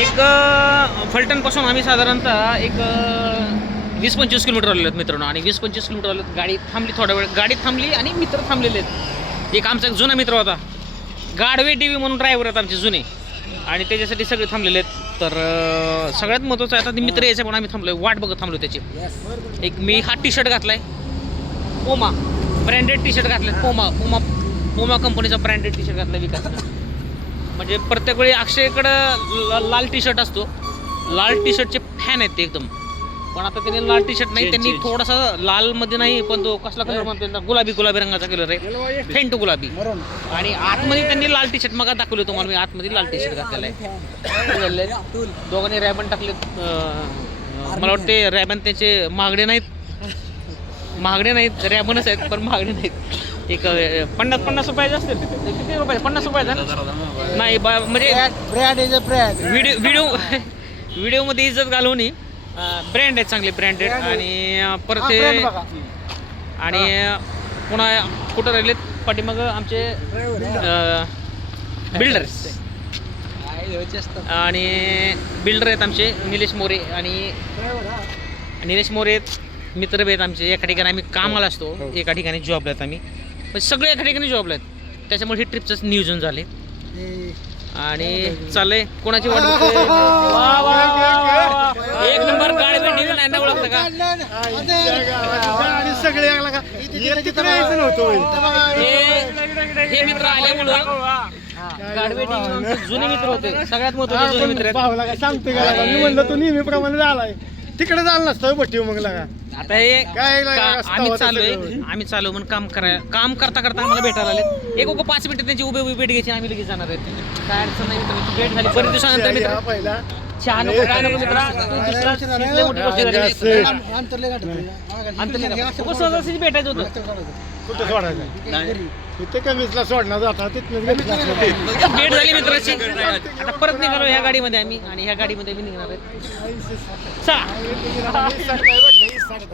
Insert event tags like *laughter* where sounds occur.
एक फलटणपासून आम्ही साधारणतः एक वीस पंचवीस किलोमीटर आलेलो आहेत मित्रांनो. आणि वीस पंचवीस किलोमीटर आलो गाडी थांबली थोडा वेळ. गाडी थांबली आणि मित्र थांबलेले आहेत. एक आमचा एक जुना मित्र होता. गाडवे टी व्ही म्हणून ड्रायव्हर आहेत आमचे जुने. आणि त्याच्यासाठी सगळे थांबलेले आहेत. तर सगळ्यात महत्त्वाचं आहे आता ते मित्र यायचं पण आम्ही थांबलो वाट बघत थांबलो त्याची. एक मी हा टी शर्ट घातला आहे पोमा ब्रँडेड टी शर्ट घातला आहे पोमा पोमा पोमा कंपनीचा ब्रँडेड टी शर्ट घातलाय विकास म्हणजे प्रत्येक वेळी अक्षयकडं लाल टी शर्ट असतो. लाल टी शर्टचे फॅन आहेत ते एकदम. पण आता त्यांनी लाल टी शर्ट नाही त्यांनी थोडासा लाल मध्ये नाही पण तो कसला कलर म्हणतो गुलाबी गुलाबी रंगाचा कलर आहे. फेंट गुलाबी. आणि आतमध्ये त्यांनी लाल टी शर्ट मग दाखवले तुम्हाला मी आतमध्ये लाल टी शर्ट घातलेला आहे. दोघांनी रॅबन टाकले मला वाटते रॅबन त्याचे महागडे नाहीत. महागडे नाहीत रॅबनच आहेत पण महागडे नाहीत. एक पन्नास पन्नास रुपयाचे असतील किती रुपये पन्नास रुपयाचा ना? नाही बा- म्हणजे brand is a brand video video व्हिडिओमध्ये इज्जत घालवून ब्रँड आहेत चांगले ब्रँडेड आणि परत ते आणि पुन्हा कुठं राहिलेत? पाठीमाग आमचे बिल्डर्स आणि बिल्डर आहेत आमचे निलेश मोरे आणि निलेश मोरे आहेत मित्र बी आहेत आमचे. एका ठिकाणी आम्ही कामाला असतो एका ठिकाणी जॉबला आहेत आम्ही. पण सगळे एका ठिकाणी जॉबला आहेत त्याच्यामुळे हे ट्रिपचंच नियोजन झाले आणि चाललंय कोणाची वाट बघतोय? *laughs* वा, वा, वा, वा. एक नंबर गाडी भेटली नाही ना ओळखलं का आणि सगळे का तिकडे यायचं नव्हतं हे हे मित्र आल्यामुळं TV आमचे जुने मित्र होते सगळ्यात महत्त्वाचे जुने मित्र आहेत भावला काय सांगते का लागा? मी म्हणलं तू नेहमीप्रमाणे झालाय तिकडे झालं नसतं बट्टी मग लागा आता हे काय नाही, का- रस्ता आम्ही होता चाललोय सगळं. आम्ही चालू म्हणून काम कराय काम करता करता आम्हाला भेटायला आले एक पाच मिनिटं त्यांची उभे उभी भेट घ्यायची आम्ही लगेच जाणार आहेत काय अडचण नाही मित्र भेट झाली बरेच दिवसानंतर मित्र पहिला चहा नको काय नको मित्रा तू दुसरा तिथले मोठी गोष्ट झाली. अंतरले का? उगा सहजासहजी भेटायचं होतं कुठं सोडायचं तिथे कमीचला सोडणार जाता तिथनं भेट झाली मित्राची आता परत निघालो ह्या गाडीमध्ये आम्ही आणि ह्या गाडीमध्ये मी निघणार आहे चला